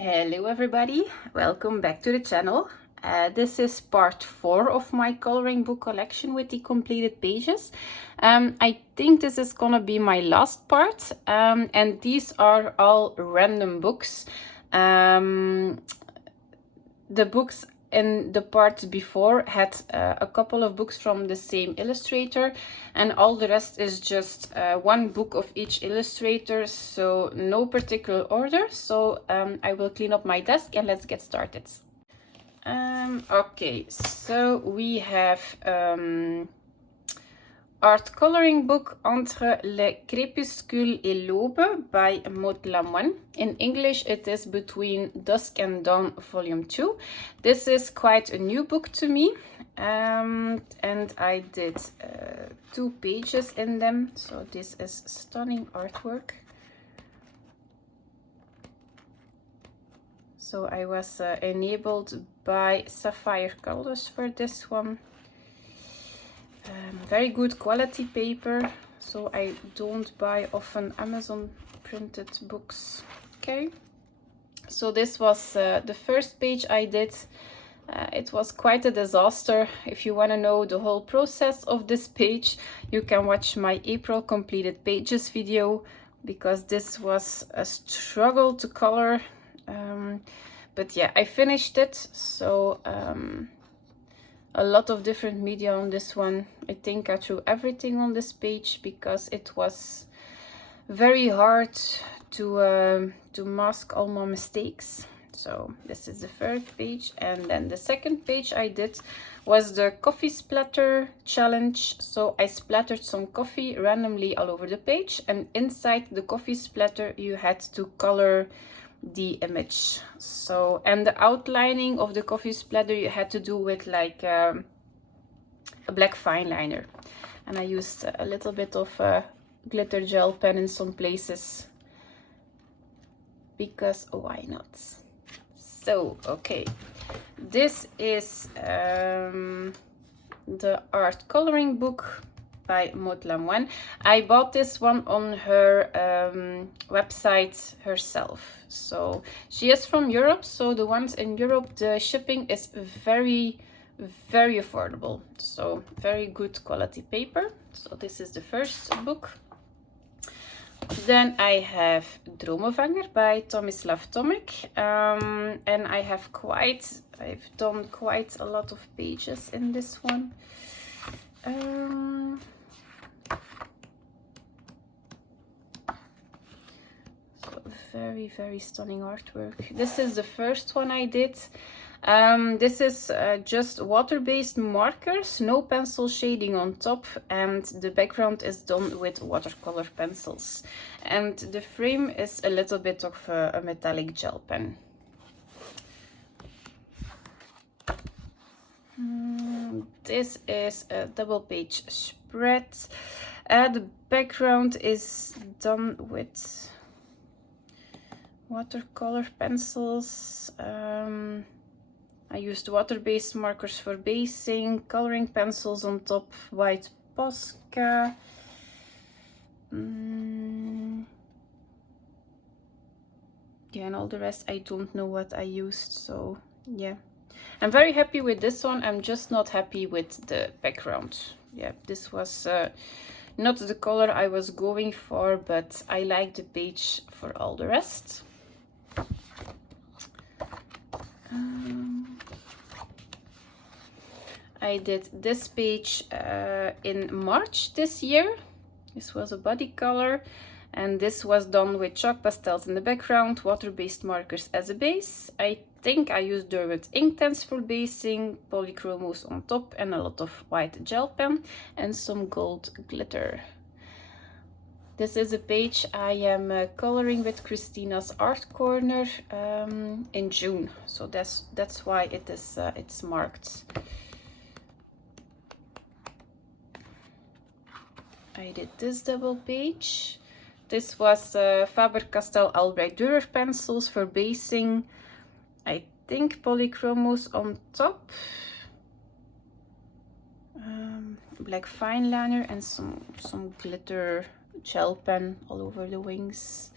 Hello everybody, welcome back to the channel. This is part 4 of my coloring book collection with the completed pages. I think this is gonna be my last part, and these are all random books. The books in the parts before had a couple of books from the same illustrator, and all the rest is just one book of each illustrator, so no particular order. So I will clean up my desk and let's get started. Okay, so we have art coloring book Entre le crépuscule et l'aube by Maud Lamoine. In English it is Between Dusk and Dawn volume 2. This is quite a new book to me, and I did 2 pages in them, so this is stunning artwork. So I was enabled by Sapphire Colors for this one. Very good quality paper, so I don't buy often Amazon printed books. Okay, so this was the first page I did. It was quite a disaster. If you want to know the whole process of this page, you can watch my April completed pages video, because this was a struggle to color. But yeah, I finished it. So a lot of different media on this one. I think I threw everything on this page because it was very hard to mask all my mistakes. So this is the first page, and then the second page I did was the coffee splatter challenge. So I splattered some coffee randomly all over the page, and inside the coffee splatter you had to color the image. So, and the outlining of the coffee splatter you had to do with like a black fine liner, and I used a little bit of glitter gel pen in some places because why not. So okay, this is the art coloring book by Maud Lamoine. I bought this one on her website herself. So she is from Europe, so the ones in Europe, the shipping is very affordable. So very good quality paper. So this is the first book. Then I have Dromenvanger by Tomislav Tomic, and I've done quite a lot of pages in this one. Very stunning artwork. This is the first one I did. This is just water-based markers, no pencil shading on top, and the background is done with watercolor pencils, and the frame is a little bit of a metallic gel pen. This is a double page spread. The background is done with watercolor pencils. I used water-based markers for basing, coloring pencils on top, white Posca. Yeah, and all the rest I don't know what I used. So yeah, I'm very happy with this one. I'm just not happy with the background. Yeah, this was not the color I was going for, but I like the page for all the rest. I did this page in March this year. This was a body color, and this was done with chalk pastels in the background, water-based markers as a base. I think I used Derwent Inktense for basing, polychromos on top, and a lot of white gel pen and some gold glitter. This is a page I am coloring with Christina's Art Corner in June, so that's why it is it's marked. I did this double page. This was Faber-Castell Albright Durer pencils for basing. I think polychromos on top, black fine liner, and some glitter gel pen all over the wings.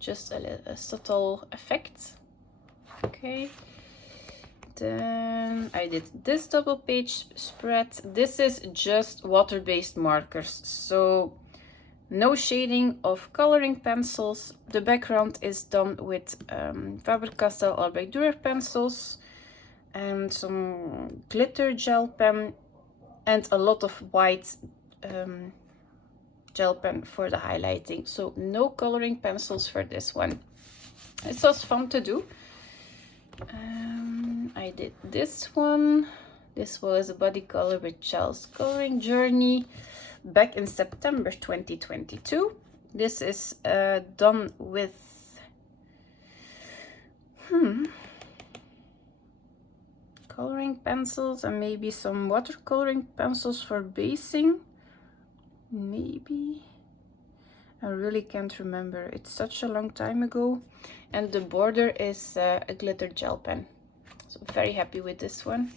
Just a subtle effect. Okay. Then I did this double page spread. This is just water-based markers, so no shading of coloring pencils. The background is done with Faber-Castell Albec Durer pencils and some glitter gel pen and a lot of white gel pen for the highlighting. So no coloring pencils for this one. It was fun to do. I did this one. This was a body color with Charles Coloring Journey back in September 2022. This is done with coloring pencils and maybe some watercoloring pencils for basing. Maybe. I really can't remember. It's such a long time ago. And the border is a glitter gel pen. So very happy with this one.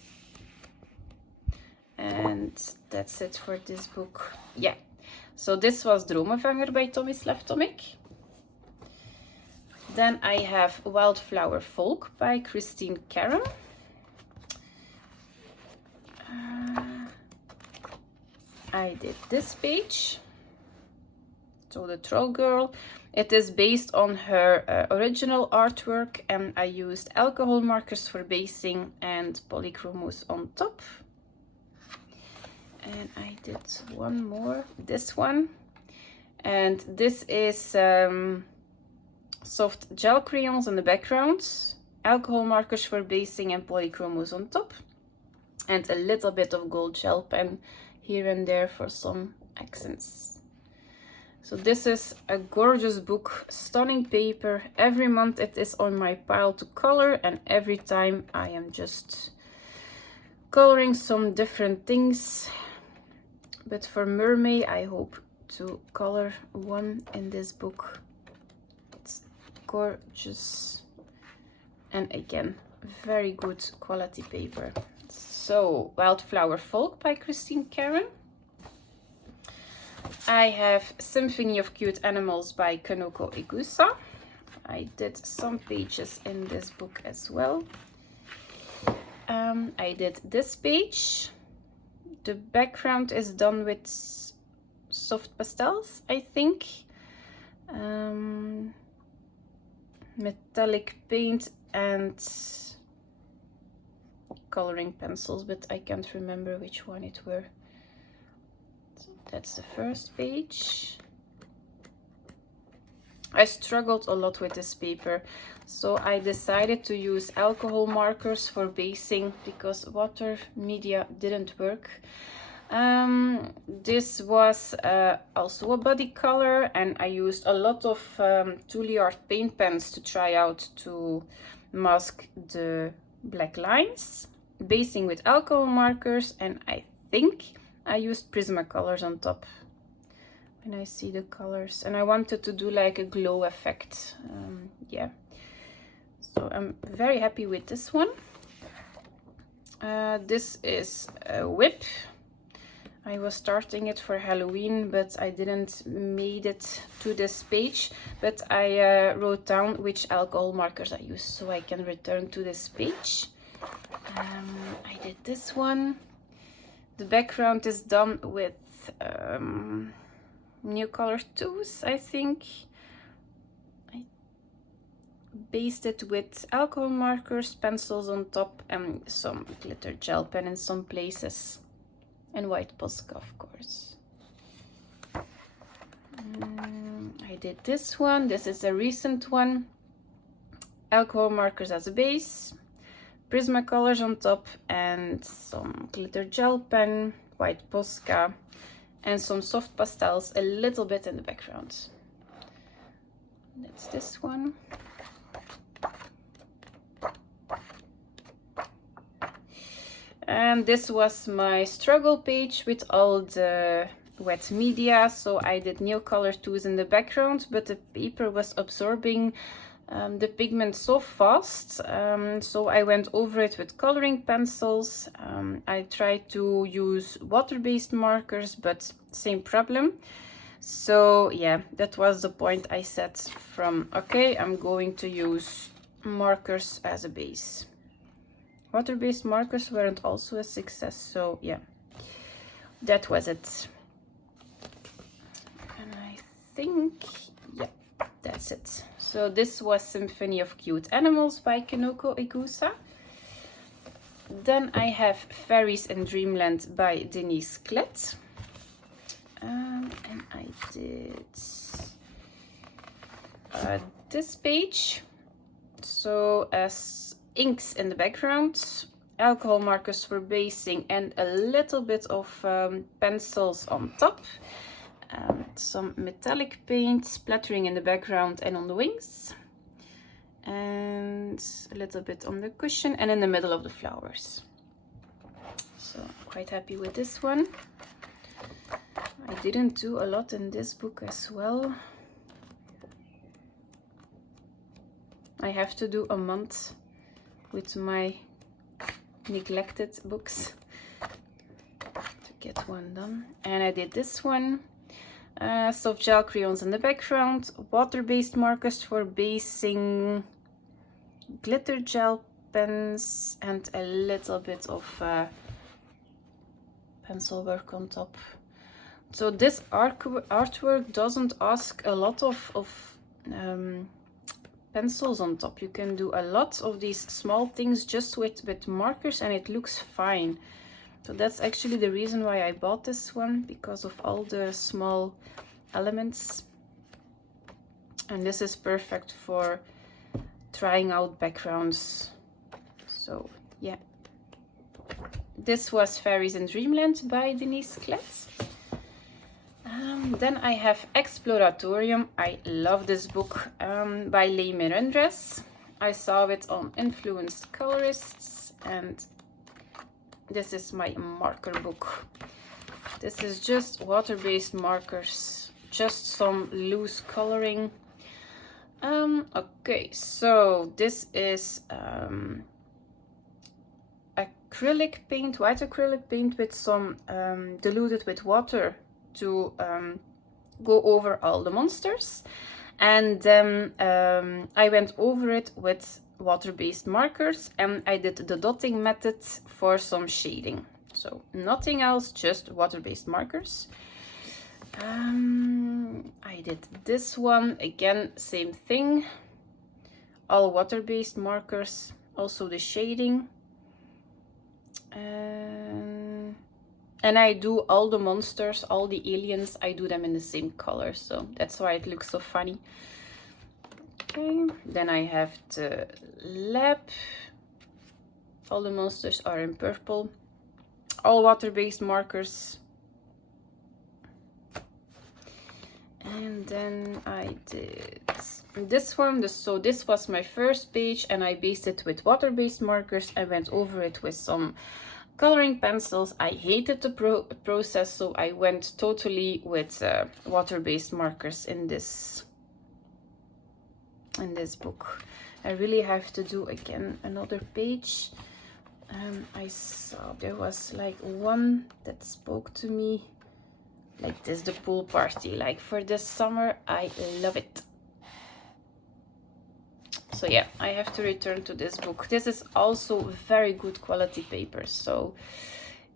And that's it for this book. Yeah. So this was Dromenvanger by Tomislav Tomic. Then I have Wildflower Folk by Christine Karam. I did this page. So the Troll Girl. It is based on her original artwork, and I used alcohol markers for basing and polychromos on top. And I did one more, this one. And this is soft gel crayons in the background, alcohol markers for basing and polychromos on top, and a little bit of gold gel pen here and there for some accents. So this is a gorgeous book, stunning paper. Every month it is on my pile to color, and every time I am just coloring some different things. But for Mermaid, I hope to color one in this book. It's gorgeous. And again, very good quality paper. So, Wildflower Folk by Christine Karam. I have Symphony of Cute Animals by Kanoko Igusa. I did some pages in this book as well. I did this page. The background is done with soft pastels, I think. Metallic paint and coloring pencils, but I can't remember which one it were. So that's the first page. I struggled a lot with this paper, so I decided to use alcohol markers for basing because water media didn't work. This was also a body color, and I used a lot of Touliard paint pens to try out to mask the black lines, basing with alcohol markers, and I think I used Prismacolors on top when I see the colors, and I wanted to do like a glow effect. Yeah, so I'm very happy with this one. This is a whip. I was starting it for Halloween, but I didn't made it to this page, but I wrote down which alcohol markers I used so I can return to this page. I did this one. The background is done with New Color 2s, I think. I based it with alcohol markers, pencils on top, and some glitter gel pen in some places. And white Posca, of course. I did this one. This is a recent one. Alcohol markers as a base, Prismacolors on top, and some glitter gel pen, white Posca, and some soft pastels a little bit in the background. That's this one. And this was my struggle page with all the wet media. So I did New Color 2s in the background, but the paper was absorbing the pigment so fast. So I went over it with coloring pencils. I tried to use water-based markers, but same problem. So yeah, that was the point I set from, okay, I'm going to use markers as a base. Water-based markers weren't also a success, so yeah, that was it. And I think, yeah, that's it. So this was Symphony of Cute Animals by Kinoko Igusa. Then I have Fairies and Dreamland by Denise Klett. And I did this page. So as inks in the background, alcohol markers for basing, and a little bit of pencils on top. Some metallic paint splattering in the background and on the wings. And a little bit on the cushion and in the middle of the flowers. So quite happy with this one. I didn't do a lot in this book as well. I have to do a month with my neglected books to get one done. And I did this one. Soft gel crayons in the background, water-based markers for basing, glitter gel pens, and a little bit of pencil work on top. So this artwork doesn't ask a lot of pencils on top. You can do a lot of these small things just with markers and it looks fine. So that's actually the reason why I bought this one, because of all the small elements. And this is perfect for trying out backgrounds. So yeah. This was Fairies and Dreamland by Denise Klett. Then I have Exploratorium. I love this book by Leigh Mirandres. I saw it on Influenced Colorists, and this is my marker book. This is just water-based markers, just some loose coloring. Okay, so this is acrylic paint, white acrylic paint with some diluted with water to go over all the monsters. And then I went over it with water-based markers and I did the dotting method for some shading. So nothing else, just water-based markers. I did this one again, same thing, all water-based markers, also the shading. And I do all the monsters, all the aliens, I do them in the same color, so that's why it looks so funny. Okay, then I have the lab. All the monsters are in purple. All water-based markers. And then I did this one. So this was my first page and I based it with water-based markers. I went over it with some coloring pencils. I hated the process, so I went totally with water-based markers in this book. I really have to do again another page. I saw there was like one that spoke to me like this, the pool party, like for this summer. I love it. So yeah, I have to return to this book. This is also very good quality paper. So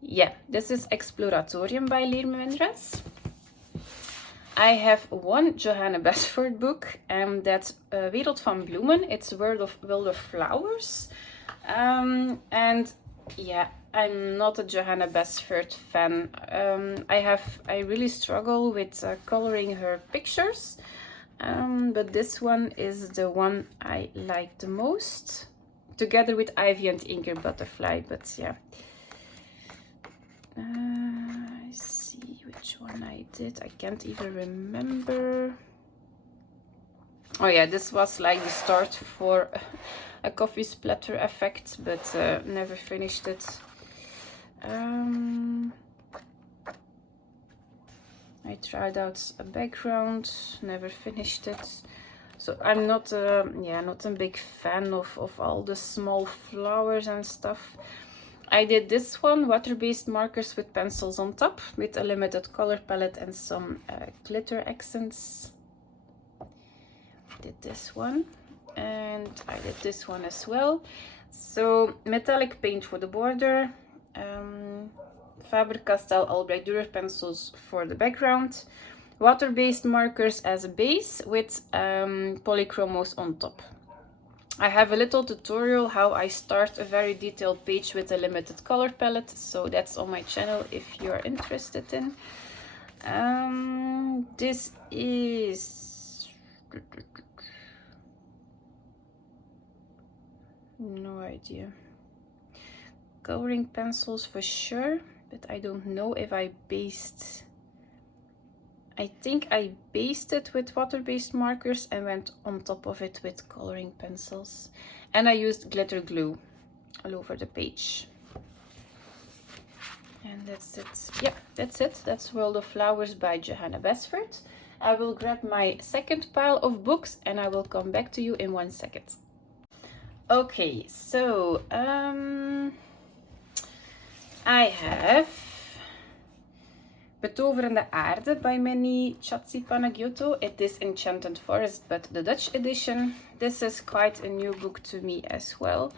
yeah, this is Exploratorium by Leigh Mirandres. I have one Johanna Basford book, and that's Wereld van Bloemen. It's World of Flowers. And yeah, I'm not a Johanna Basford fan. I really struggle with coloring her pictures. But this one is the one I like the most, together with Ivy and Inker Butterfly. But yeah, I see which one I did. I can't even remember. Oh yeah, this was like the start for a coffee splatter effect, but never finished it. I tried out a background, never finished it. So I'm not not a big fan of all the small flowers and stuff. I did this one, water-based markers with pencils on top, with a limited color palette and some glitter accents. Did this one. and I did this one as well. So metallic paint for the border, Faber-Castell Albright Durer pencils for the background, water-based markers as a base with polychromos on top. I have a little tutorial how I start a very detailed page with a limited color palette, so that's on my channel if you're interested in. This is... no idea. Coloring pencils for sure, but I don't know if I based... I think I based it with water-based markers and went on top of it with coloring pencils. And I used glitter glue all over the page. And that's it. Yeah, that's it. That's World of Flowers by Johanna Basford. I will grab my second pile of books and I will come back to you in 1 second. Okay, so I have Betoverende Aarde by Minnie Chatsipanagioto. It is Enchanted Forest, but the Dutch edition. This is quite a new book to me as well.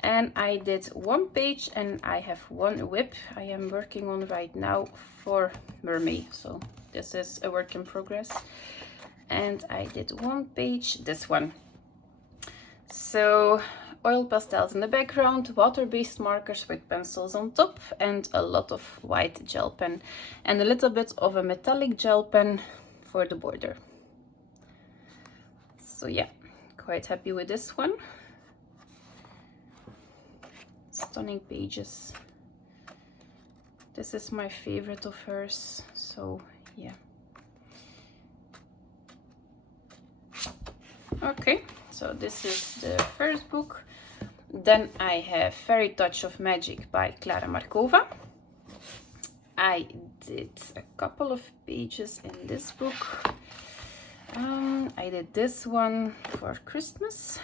And I did 1 page and I have 1 whip I am working on right now for Mermaid. So this is a work in progress. And I did 1 page, this one. So oil pastels in the background, water-based markers with pencils on top, and a lot of white gel pen and a little bit of a metallic gel pen for the border. So yeah, quite happy with this one. Stunning pages. This is my favorite of hers, so yeah. Okay, so this is the first book. Then I have Fairy Touch of Magic by Klara Markova. I did a couple of pages in this book. I did this one for Christmas.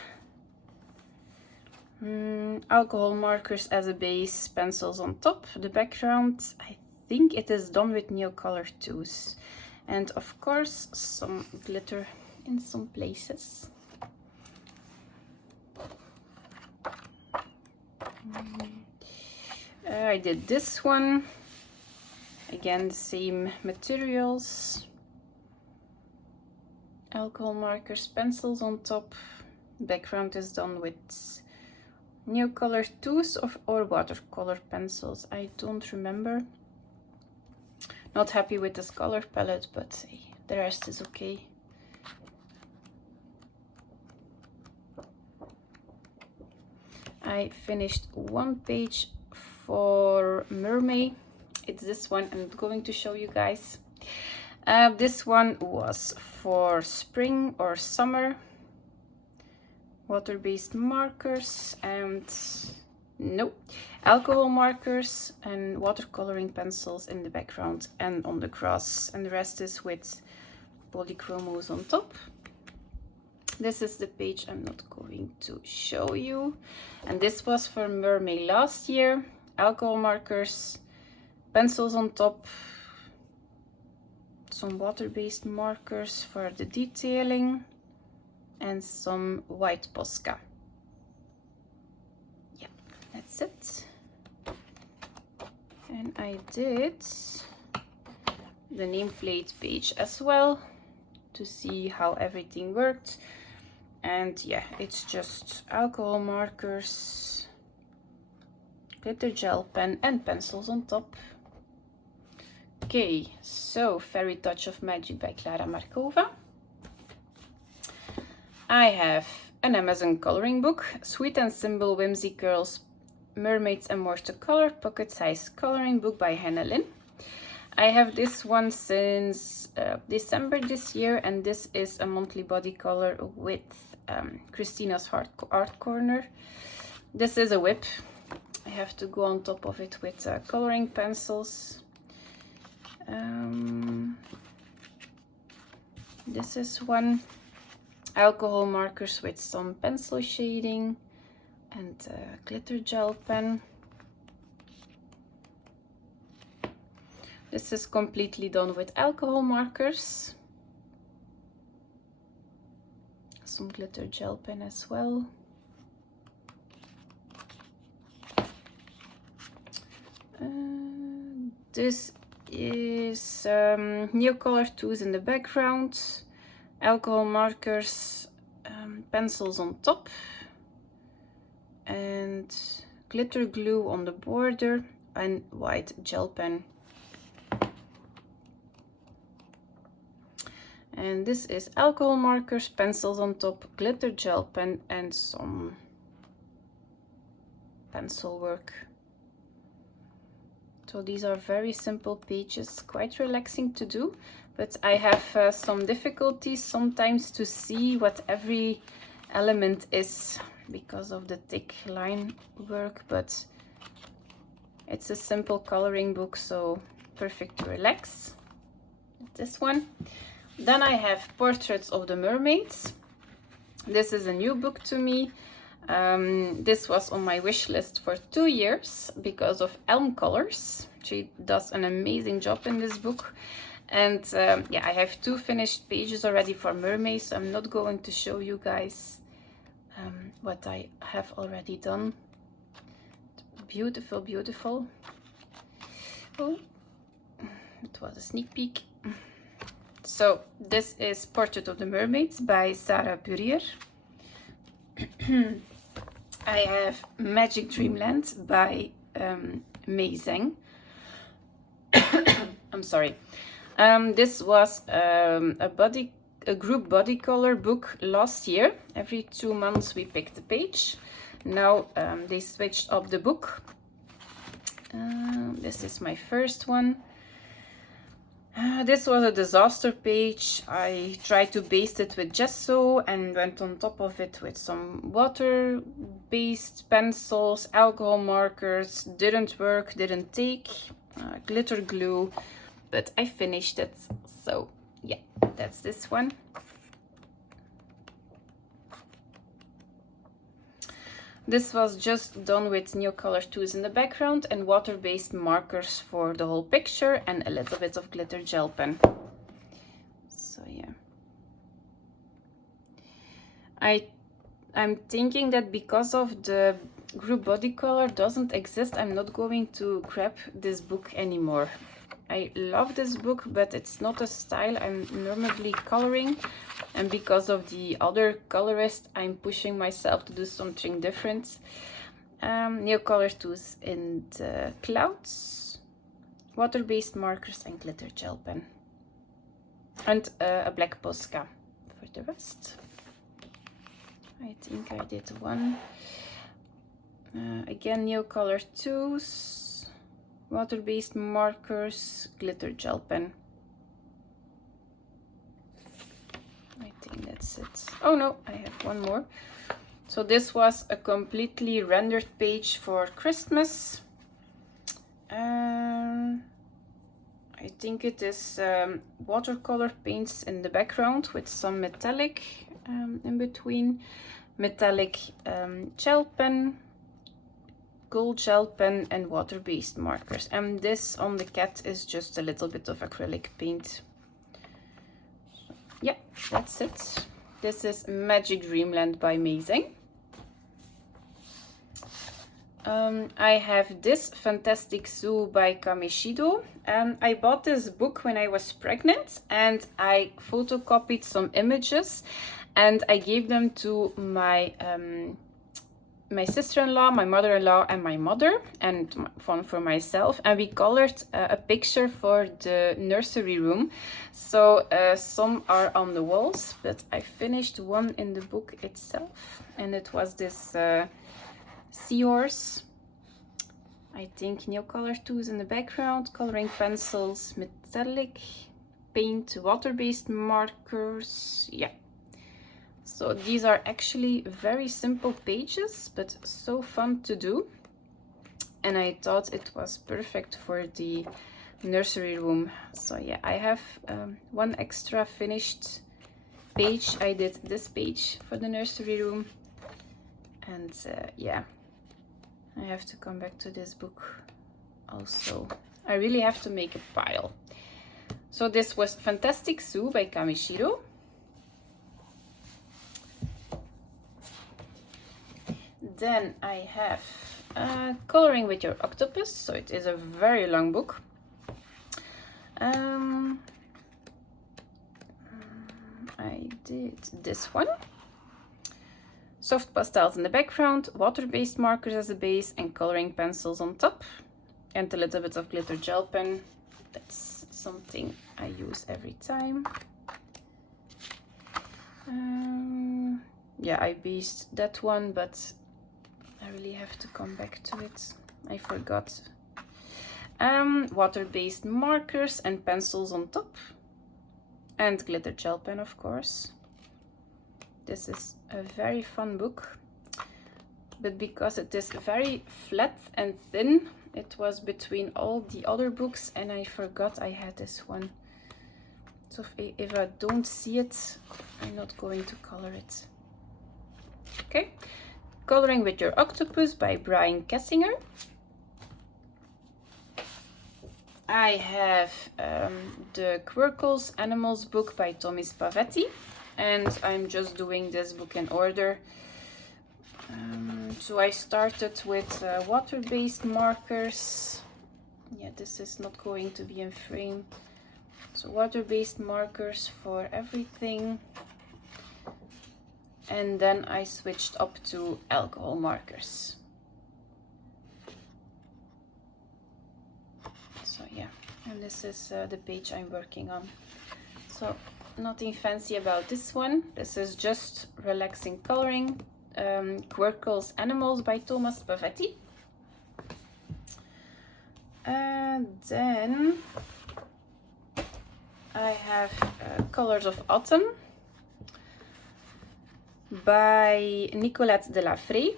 Alcohol markers as a base, pencils on top. The background, I think it is done with Neocolor tools. And of course, some glitter in some places. I did this one. Again, the same materials. Alcohol markers, pencils on top. Background is done with Neocolor tools or watercolor pencils. I don't remember. Not happy with this color palette, but the rest is okay. I finished 1 page for Mermaid. It's this one I'm going to show you guys. This one was for spring or summer. Water-based markers and alcohol markers and watercoloring pencils in the background and on the grass, and the rest is with polychromos on top. This is the page I'm not going to show you, and this was for Mermaid last year. Alcohol markers, pencils on top, some water-based markers for the detailing, and some white Posca. Yeah, that's it. And I did the nameplate page as well to see how everything worked. And yeah, it's just alcohol markers, glitter gel pen and pencils on top. Okay, so Fairy Touch of Magic by Klara Markova. I have an Amazon coloring book, Sweet and Simple Whimsy Curls, Mermaids and More to Color, pocket size coloring book by Hannah Lynn. I have this one since December this year, and this is a monthly body color with Christina's Art Corner. This is a whip. I have to go on top of it with coloring pencils. This is one. Alcohol markers with some pencil shading and glitter gel pen. This is completely done with alcohol markers. some glitter gel pen as well. This is Neocolor tools in the background, alcohol markers, pencils on top, and glitter glue on the border, and white gel pen. And this is alcohol markers, pencils on top, glitter gel pen, and some pencil work. So these are very simple pages, quite relaxing to do, but I have some difficulties sometimes to see what every element is because of the thick line work, but it's a simple coloring book, so perfect to relax. This one. Then I have Portraits of the Mermaids. This is a new book to me. This was on my wish list for 2 years because of Elm Colors. She does an amazing job in this book. And yeah, I have 2 finished pages already for Mermaid, so I'm not going to show you guys what I have already done. Beautiful, beautiful. Oh, it was a sneak peek. So this is Portrait of the Mermaids by Sarah Burier. I have Magic Dreamland by Mei Zhang. I'm sorry. This was a group body color book last year. Every 2 months we picked a page. Now they switched up the book. This is my first one. This was a disaster page. I tried to baste it with gesso and went on top of it with some water-based pencils, alcohol markers. Didn't work, didn't take, glitter glue, but I finished it. So yeah, that's this one. This was just done with Neocolor tools in the background and water-based markers for the whole picture and a little bit of glitter gel pen. So yeah. I'm thinking that because of the group body color doesn't exist, I'm not going to grab this book anymore. I love this book, but it's not a style I'm normally coloring. And because of the other colorist, I'm pushing myself to do something different. Neocolor tools in the clouds, water-based markers and glitter gel pen. And a black Posca for the rest. I think I did one. Again, Neocolor tools, water-based markers, glitter gel pen. I think that's it. Oh no, I have one more. So this was a completely rendered page for Christmas. I think it is watercolor paints in the background with some metallic in between. Metallic gel pen, gold gel pen and water-based markers. And this on the cat is just a little bit of acrylic paint. Yeah, that's it. This is Magic Dreamland by Mei Zhang. I have this Fantastic Zoo by Kameshido. I bought this book when I was pregnant and I photocopied some images and I gave them to my my sister-in-law, my mother-in-law and my mother, and one for myself, and we colored a picture for the nursery room. So some are on the walls, but I finished one in the book itself, and it was this seahorse. I think Neocolor tools in the background, coloring pencils, metallic paint, water-based markers. Yeah. So these are actually very simple pages, but so fun to do. And I thought it was perfect for the nursery room. So yeah, I have one extra finished page. I did this page for the nursery room. And yeah, I have to come back to this book also. I really have to make a pile. So this was Fantastic Zoo by Kameshido. then I have Coloring with Your Octopus. So it is a very long book. I did this one. Soft pastels in the background, water-based markers as a base, and coloring pencils on top. And a little bit of glitter gel pen. That's something I use every time. Yeah, I based that one, but I really have to come back to it. I forgot. Water-based markers and pencils on top. And glitter gel pen, of course. This is a very fun book. But because it is very flat and thin, it was between all the other books and I forgot I had this one. So if I don't see it, I'm not going to color it. Okay, Coloring with Your Octopus by Brian Kessinger. I have the Quirkles Animals book by Tommy Spavetti, and I'm just doing this book in order. So I started with water-based markers. Yeah, this is not going to be in frame. So water-based markers for everything. And then I switched up to alcohol markers. So yeah, and this is the page I'm working on. So nothing fancy about this one. This is just relaxing coloring. Quirkles Animals by Thomas Pavetti. And then I have Colors of Autumn by Nicolette de la Frey,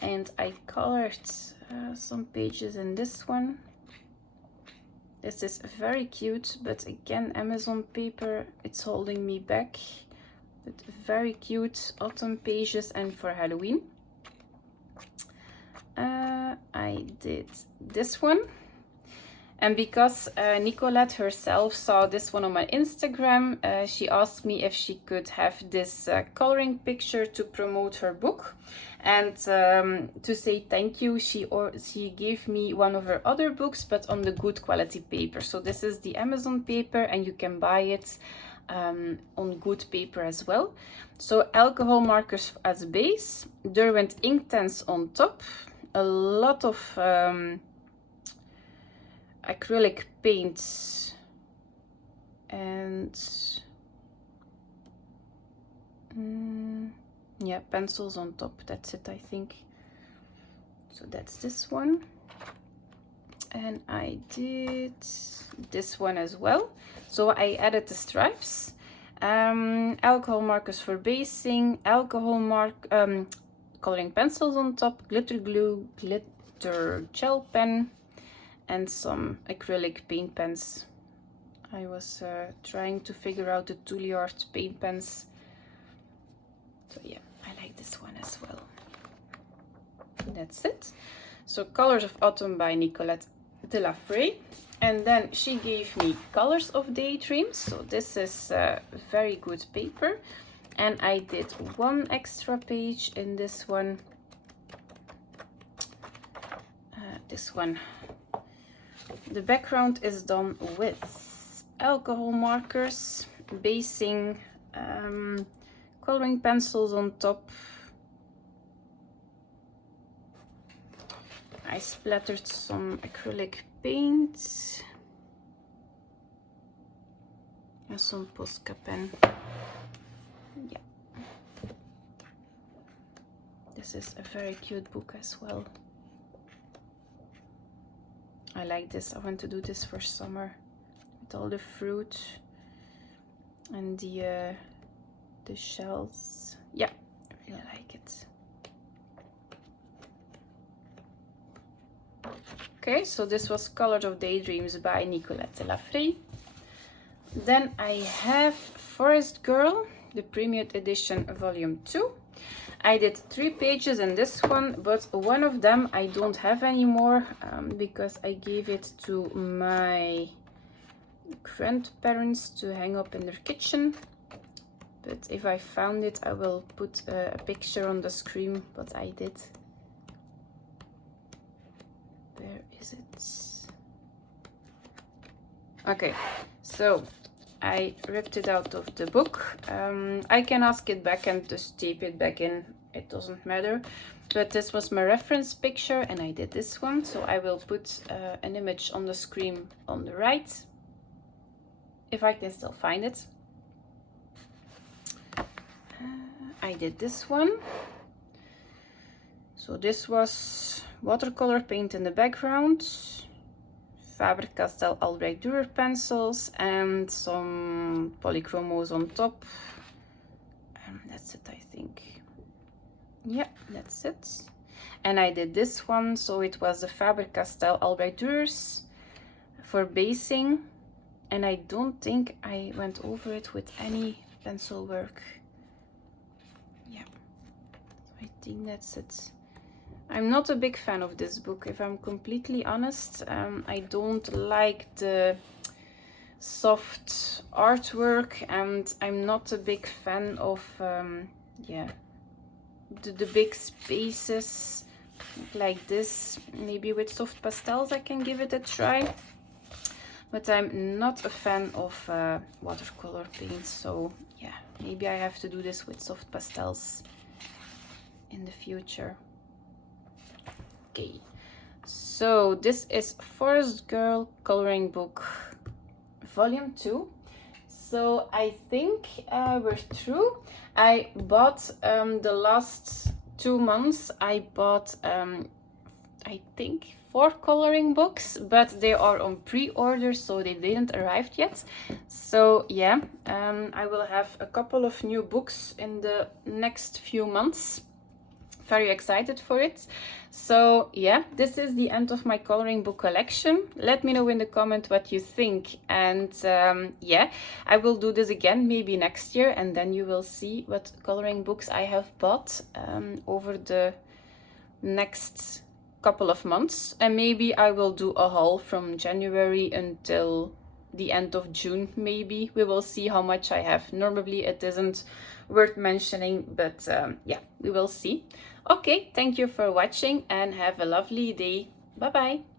and I colored some pages in this one. This is very cute, but again, Amazon paper, it's holding me back. But very cute autumn pages and for Halloween. I did this one. And because Nicolette herself saw this one on my Instagram, she asked me if she could have this coloring picture to promote her book. And to say thank you, she gave me one of her other books, but on the good quality paper. So this is the Amazon paper, and you can buy it on good paper as well. So alcohol markers as a base, Derwent Inktense on top, a lot of acrylic paints and yeah, pencils on top. That's it, I think. So that's this one. And I did this one as well. So I added the stripes, alcohol markers for basing, coloring pencils on top, glitter glue, glitter gel pen, and some acrylic paint pens. I was trying to figure out the Touliard paint pens. So yeah, I like this one as well. That's it. So Colors of Autumn by Nicolette de la Frey. And then she gave me Colors of Daydreams. So this is very good paper. And I did one extra page in this one. This one. The background is done with alcohol markers, basing, coloring pencils on top. I splattered some acrylic paint and some Posca pen. Yeah. This is a very cute book as well. I like this. I want to do this for summer with all the fruit and the shells. Yeah, I really like it. Okay, so this was Colors of Daydreams by Nicolette de la Frey. Then I have Forest Girl, the Premium Edition Volume 2. I did 3 pages in this one, but one of them I don't have anymore because I gave it to my grandparents to hang up in their kitchen. But if I found it, I will put a picture on the screen, but I did. where is it? Okay, so I ripped it out of the book. I can ask it back and just tape it back in, it doesn't matter. But this was my reference picture and I did this one. So I will put an image on the screen on the right, if I can still find it. I did this one. So this was watercolor paint in the background, Faber-Castell Albrecht Dürer pencils and some polychromos on top. That's it, I think. Yeah, that's it. And I did this one, so it was the Faber-Castell Albrecht Dürers for basing. And I don't think I went over it with any pencil work. Yeah, I think that's it. I'm not a big fan of this book, if I'm completely honest. I don't like the soft artwork and I'm not a big fan of yeah, the big spaces like this. Maybe with soft pastels I can give it a try, but I'm not a fan of watercolor paint, so yeah, maybe I have to do this with soft pastels in the future. Okay, so this is Forest Girl Coloring Book Volume 2. So I think we're through. I bought the last 2 months, I bought I think 4 coloring books, but they are on pre-order, so they didn't arrive yet. So yeah, I will have a couple of new books in the next few months. Very excited for it. So yeah, this is the end of my coloring book collection. Let me know in the comment what you think, and yeah, I will do this again maybe next year, and then you will see what coloring books I have bought over the next couple of months, and maybe I will do a haul from January until the end of June. Maybe we will see how much I have. Normally it isn't worth mentioning, but yeah, we will see. Okay, thank you for watching and have a lovely day. Bye bye.